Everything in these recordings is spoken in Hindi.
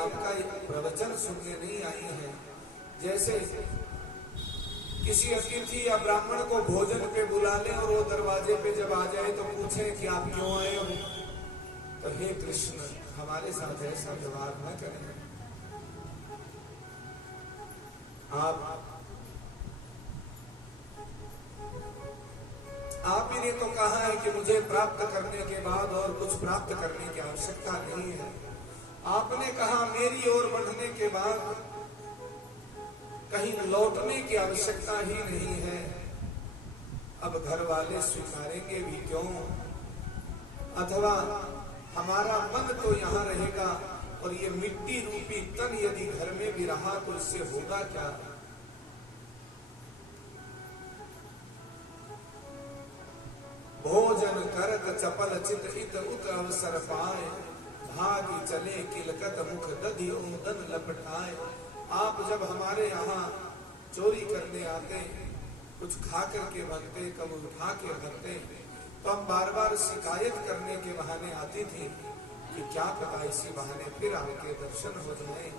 आपका प्रवचन सुनने नहीं आई हैं। जैसे किसी अतिथि या ब्राह्मण को भोजन पे बुला ले और वो दरवाजे पे जब आ जाए तो पूछे कि आप क्यों आए हो, तो हे कृष्ण हमारे साथ ऐसा व्यवहार न करें। आप ही ने तो कहा है कि मुझे प्राप्त करने के बाद और कुछ प्राप्त करने की आवश्यकता नहीं है। आपने कहा मेरी ओर बढ़ने के बाद कहीं लौटने की आवश्यकता ही नहीं है। अब घर वाले स्वीकारेंगे भी क्यों, अथवा हमारा मन तो यहाँ रहेगा और ये मिट्टी रूपी तन यदि घर में भी रहा तो इससे होगा क्या। भोजन करत चपल चित इत उत अवसर पाए, भागी चले किलकत मुख दधि उदन लपटाए। आप जब हमारे यहाँ चोरी करने आते, कुछ खा करके भगते, कब उठा के भगते, तो हम बार बार शिकायत करने के बहाने आती थी कि क्या पता इसी बहाने फिर आपके दर्शन हो जाए।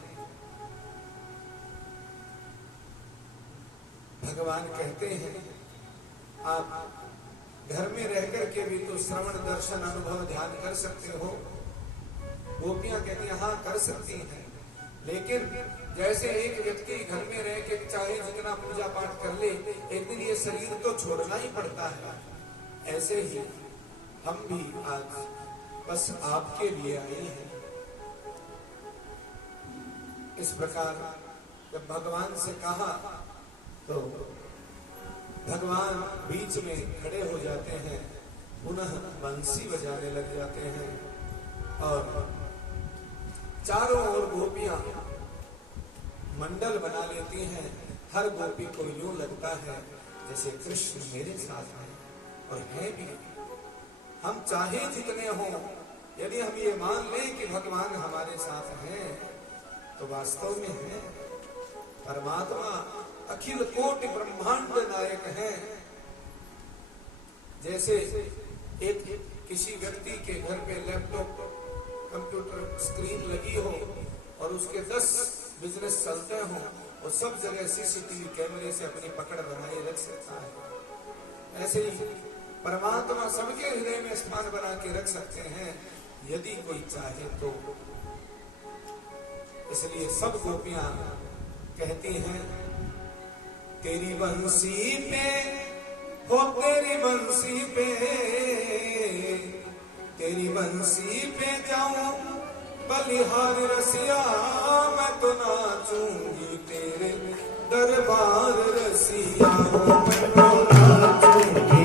भगवान कहते हैं आप घर में रह करके भी तो श्रवण दर्शन अनुभव ध्यान कर सकते हो। गोपियां कहती हैं हाँ कर सकती हैं, लेकिन जैसे एक व्यक्ति घर में रह के चाहे जितना पूजा पाठ कर ले, एक दिन ये शरीर तो छोड़ना ही पड़ता है। ऐसे ही हम भी आज बस आपके लिए आए हैं। इस प्रकार जब भगवान से कहा तो भगवान बीच में खड़े हो जाते हैं, पुनः बंसी बजाने लग जाते हैं और चारों ओर गोपियां मंडल बना लेती हैं। हर गोपी को यूं लगता है जैसे कृष्ण मेरे साथ हैं, और है भी। हम चाहे जितने हों, यदि हम ये मान लें कि भगवान हमारे साथ हैं तो वास्तव में है। परमात्मा अखिल कोटि ब्रह्मांड नायक हैं। जैसे एक किसी व्यक्ति के घर पे लैपटॉप कंप्यूटर स्क्रीन लगी हो और उसके 10 बिजनेस चलते हों और सब जगह सीसीटीवी कैमरे से अपनी पकड़ बनाए रख सकता है, ऐसे ही परमात्मा सबके हृदय में स्थान बना के रख सकते हैं यदि कोई चाहे तो। इसलिए सब गोपियां कहती हैं तेरी बंसी पे हो, तेरी बंसी पे, तेरी बंसी पे जाऊं बलिहार रसिया, मैं तो नाचूंगी तेरे दरबार रसिया, मैं तो नाचूंगी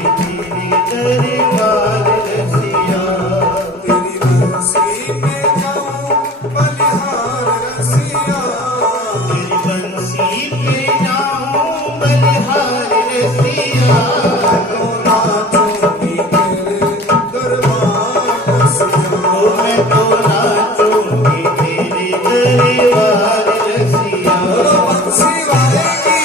तेरे दरबार रसिया। तेरी बंसी पे जाऊं बलिहार रसिया, तेरी बंसी पे जाऊं बलिहार रसिया, मैं तो नाचूंगी तेरे दरबार रसिया, मैं तो नाचूंगी तेरे दरबार रसिया। बंसी वाले की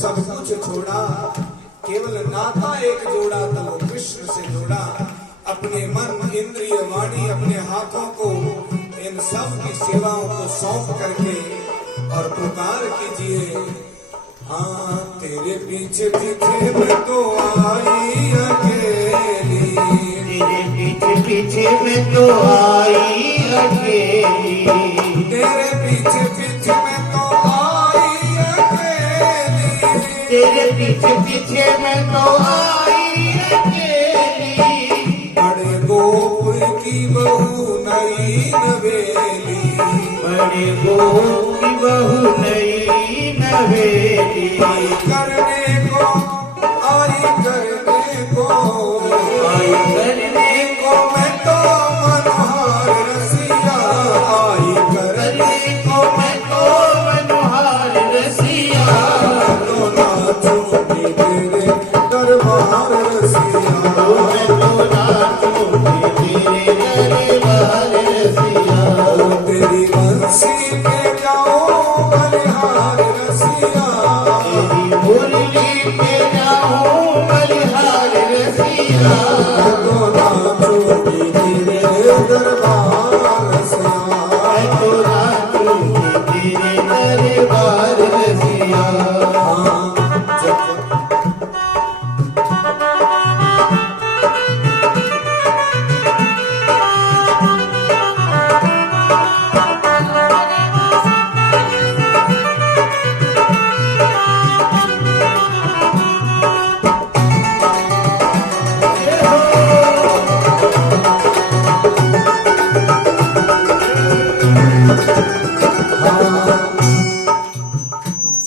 सब कुछ छोड़ा, केवल नाता एक जोड़ा तो वो कृष्ण से जोड़ा। अपने मन, इंद्रिय, वाणी, अपने हाथों को इन सब की सेवाओं को सौंप करके और पुकार कीजिए, हाँ तेरे पीछे पीछे मैं तो आई अकेली, तेरे पीछे पीछे मैं तो आई अकेली, तेरे पीछे पीछे मैं तो आई अकेली, तेरे पीछे पीछे मैं तो आई अकेली। बड़े गोकुल की बहू नई नवेली, बड़े गोकुल की बहू नई नवेली, आई करने को, आई करने को, आई करने को मैं तो मनोहर रसिया, आई करने को मैं तो मनोहर रसिया, तो नाचूंगी तेरे दरबार रसिया, मैं तो नाचूंगी तेरे दरबार रसिया, तेरी बंसी पे जाऊं बलिहार रसिया, तेरी मुरली पे जाऊं बलिहार रसिया, तो नाचूंगी तेरे दरबार रसिया, मैं तो नाचूंगी तेरे दरबार रसिया। हाँ, जब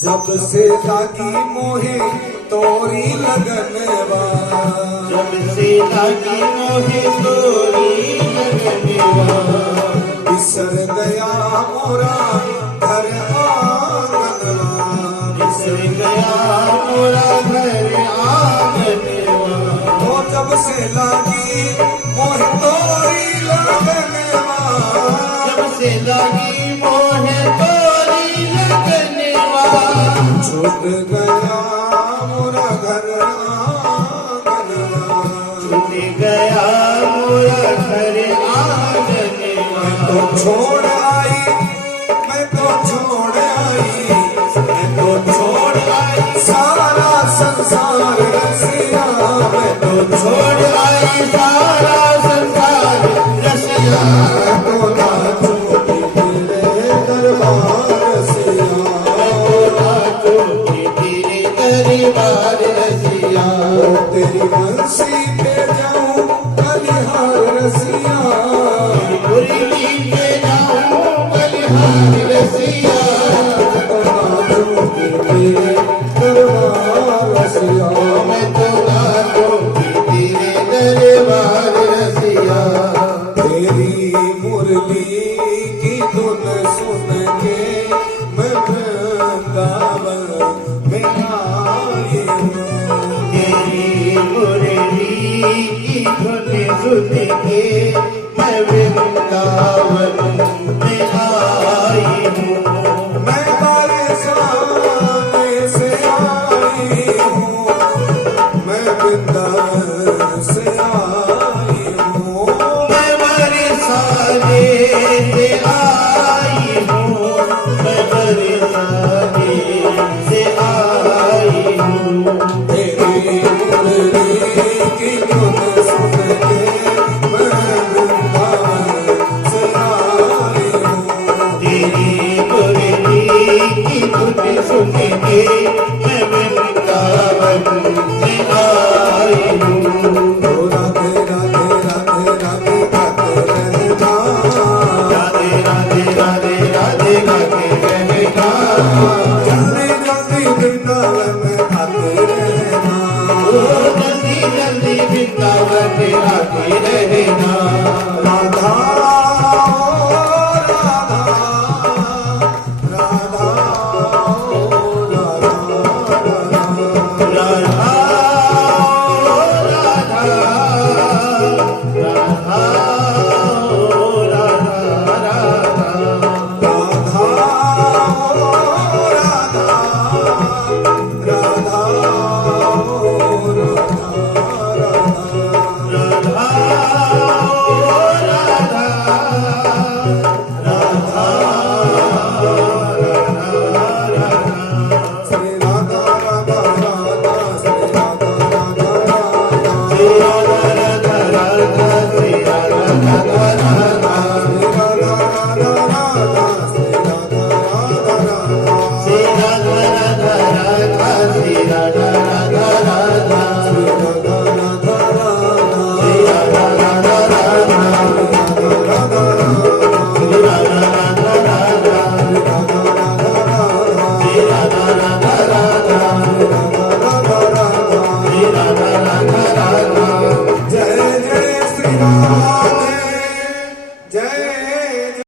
जब से लागी मोहे तोरी लगनवा, जब से लागी मोहे तोरी लगनवा, बिसर गया मोरा घर आंगनवा, बिसर गया मोरा घर आंगनवा, वो जब से लागी मोहे तोरी लगनवा, जब से लागी मोहे तोरी लगनवा, छूट गया मोरा घर आंगनवा, छूट गया मोरा घर आंगनवा, तो छोड़ आई, मैं तो छोड़ आई, मैं तो छोड़ आई सारा संसार रसिया, मैं तो छोड़ आई सारा संसार रसिया, मैं तो नाचूंगी तेरे दरबार रसिया, नाचूंगी तेरे दरबार रसिया, तेरी बंसी पे जाऊं बलिहार रसिया, मुरली पे जाऊं बलिहार रसिया, तो नाचूंगी तेरे दरबार रसिया, मैं तो नाचूंगी तेरे दरबार रसिया, तेरी मुरली की धुन सुन के मैं वृंदावन में आई हूँ, तेरी मुरली की धुन सुन के मैं वृंदावन में आई हूँ, मैं बरसाने से आई हूँ, मैं वृंदावन से आई हूँ, मैं बरसाने से आई हूँ, मैं बरसाने से आई हूँ, तेरी मुरली की धुन सुन के मैं वृंदावन से आई हूँ, तेरी मुरली की धुन सुन के मैं वृंदावन में आई हूँ, राधे राधे राधे राधे गाते रहना, राधे राधे राधे राधे गाते रहना, जल्दी जल्दी वृंदावन में आते रहना, ओ जल्दी जल्दी वृंदावन में आते रहना,